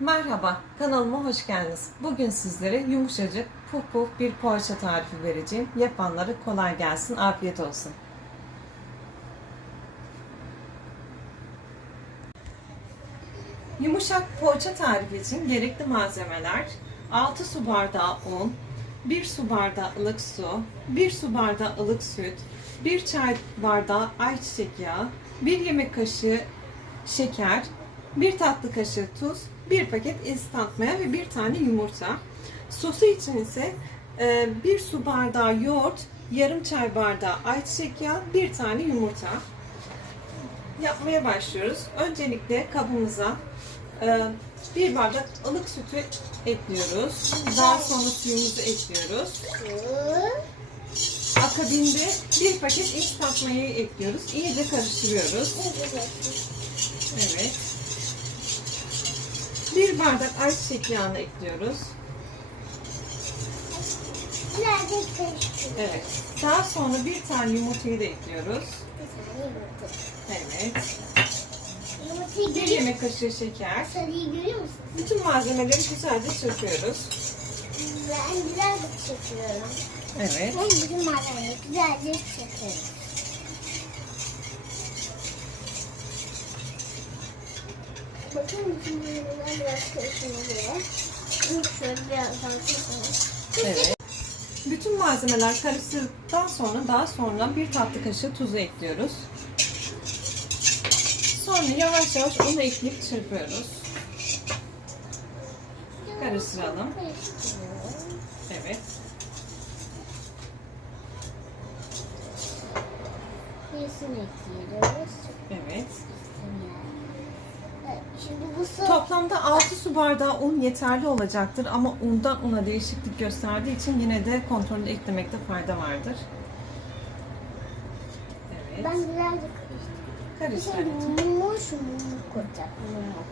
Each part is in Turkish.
Merhaba, kanalıma hoş geldiniz. Bugün sizlere yumuşacık, puf puf bir poğaça tarifi vereceğim. Yapanlara kolay gelsin, afiyet olsun. Yumuşak poğaça tarifi için gerekli malzemeler 6 su bardağı un, 1 su bardağı ılık su, 1 su bardağı ılık süt, 1 çay bardağı ayçiçek yağı, 1 yemek kaşığı şeker, 1 tatlı kaşığı tuz, 1 paket instant maya ve 1 tane yumurta. Sosu için ise 1 su bardağı yoğurt, yarım çay bardağı ayçiçek yağı, 1 tane yumurta. Yapmaya başlıyoruz. Öncelikle kabımıza e, bir bardak ılık sütü ekliyoruz. Daha sonra suyumuzu ekliyoruz. Akabinde bir paket instant mayayı ekliyoruz. İyice karıştırıyoruz. Evet. Bir bardak ayçiçek yağını ekliyoruz. Karıştırıyorum. Evet. Daha sonra bir tane yumurtayı da ekliyoruz. Bir tane yumurta. Evet. Yumurtayı Bir görüyor yemek kaşığı şeker. Sarıyı görüyor musun? Bütün malzemeleri güzelce çırpıyoruz. Ben birazcık çekiyorum. Evet. Ben bütün malzemeyi güzelce çekiyorum. Bakın bütün malzemeler biraz şöyle. Evet. Bütün malzemeler karıştırdıktan sonra daha sonra bir tatlı kaşığı tuzu ekliyoruz. Sonra yavaş yavaş unu ekleyip çırpıyoruz. Karıştıralım. Evet. Yarısını ekliyoruz. Evet. Şimdi bu su Toplamda 6 su bardağı un yeterli olacaktır ama undan una değişiklik gösterdiği için yine de kontrollü eklemekte fayda vardır. Evet. ben birazcık Karıştır karıştırdım. anneciğim. Mumu şu mumu koyacak. Mumu.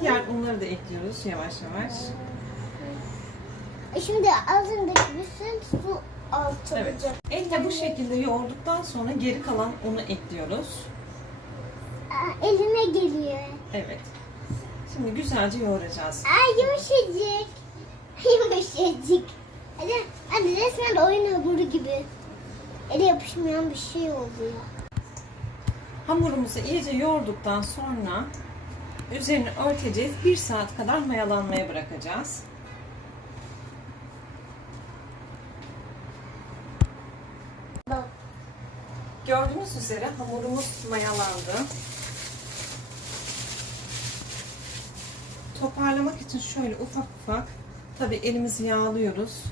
Diğer unları da ekliyoruz yavaş yavaş. E Şimdi ağzındaki bütün su alçalacak. Evet. Elle bu şekilde yoğurduktan sonra geri kalan unu ekliyoruz. Aa, elime geliyor. Evet. Şimdi güzelce yoğuracağız. Aa yumuşacık. Yumuşacık. Hadi, hadi resmen oyun hamuru gibi. Ele yapışmayan bir şey oluyor. Hamurumuzu iyice yoğurduktan sonra üzerini örteceğiz. Bir saat kadar mayalanmaya bırakacağız. Bak. Gördüğünüz üzere hamurumuz mayalandı. Toparlamak için şöyle ufak ufak tabi elimizi yağlıyoruz.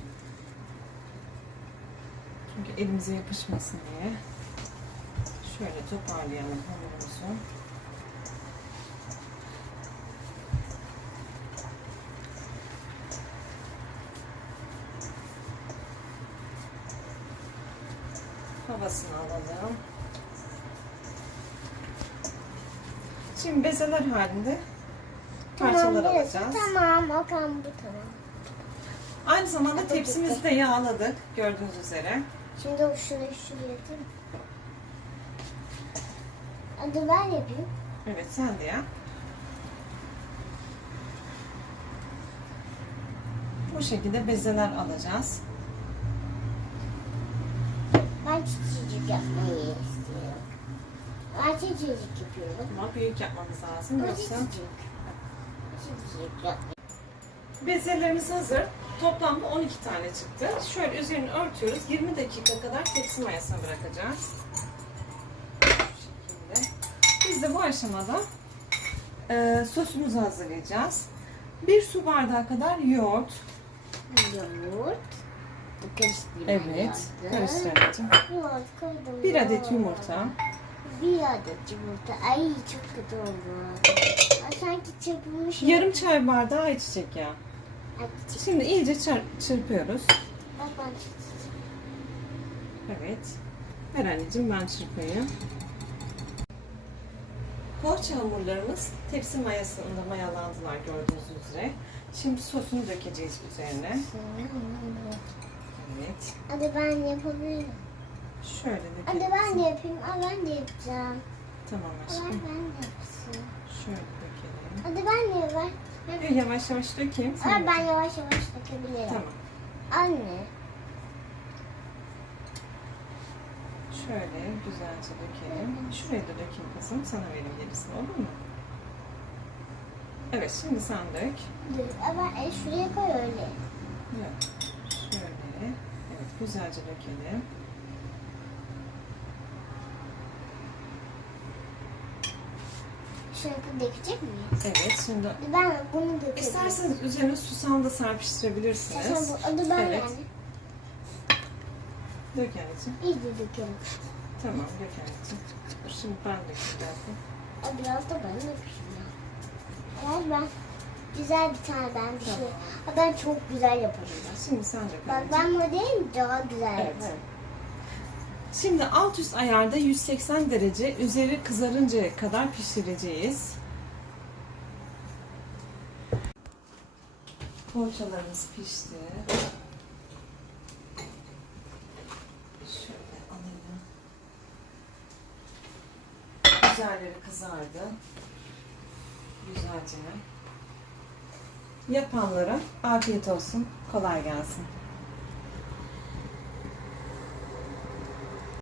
Çünkü elimize yapışmasın diye. Şöyle toparlayalım hamurumuzu. Havasını alalım. Şimdi bezeler halinde parçalar Tamam, alacağız. Tamam, Okan bu tamam. Aynı zamanda Hadi tepsimizi de yağladık gördüğünüz üzere. Şimdi o şuraya şuraya atayım. Hadi ben yapayım. Evet sen de yap. Bu şekilde bezeler alacağız. Ben çiçecik yapmayı istiyorum. Ben çiçecik yapıyorum. Ama büyük yapmamız lazım. Bu Yoksa çiçecik. Bezelerimiz hazır. Toplamda 12 tane çıktı. Şöyle üzerini örtüyoruz. 20 dakika kadar tepsi mayasına bırakacağız. Şu şekilde. Biz de bu aşamada e, sosumuzu hazırlayacağız. Bir su bardağı kadar yoğurt. Yoğurt. Karıştırma Evet. lazım. Karıştır anneciğim. Yoğurt koydum. Bir adet yumurta. Bir adet yumurta. Ay çok kötü oldu. Sanki çırpılmış. Yarım çay bardağı ayçiçek yağı. Ay, çırp- Şimdi iyice çır- çırpıyoruz. Bak ben çırpacağım. Evet. Ver anneciğim ben çırpayım. Poğaça hamurlarımız tepsi mayasında mayalandılar gördüğünüz üzere. Şimdi sosunu dökeceğiz üzerine. Evet. Hadi ben yapabilirim. Şöyle Hadi dökelim. ben de yapayım. Aa, ben de yapacağım. Tamam Aa, aşkım. ben de yapayım. Şöyle. Hadi ben yapayım. E, yavaş yavaş dökeyim. Ama ben yavaş yavaş dökebilirim. Tamam. Anne. Şöyle güzelce dökelim. Şuraya da dökeyim kızım. Sana vereyim gerisini olur mu? Evet şimdi sen dök. Dur. Ama e, şuraya koy öyle. Yok. Şöyle. Evet güzelce dökelim. Dökecek miyiz? Evet şimdi Ben bunu dökebilirim. isterseniz üzerine susam da serpiştirebilirsiniz. İstersen bu adı ben Evet. yani. Dök anneciğim. İyice dökelim. Tamam dök anneciğim. Dur şimdi ben dökeyim zaten. Aa, Biraz da ben döküşüm ya. Ben güzel bir tane ben bir şey. Aa, Ben çok güzel yaparım. Şimdi sen dök Bak anneciğim. ben modeli daha güzel Evet. yaparım. Şimdi alt üst ayarda 180 derece üzeri kızarıncaya kadar pişireceğiz. Poğaçalarımız pişti. Şöyle alayım. Güzelleri kızardı. Güzelce. Yapanlara afiyet olsun. Kolay gelsin.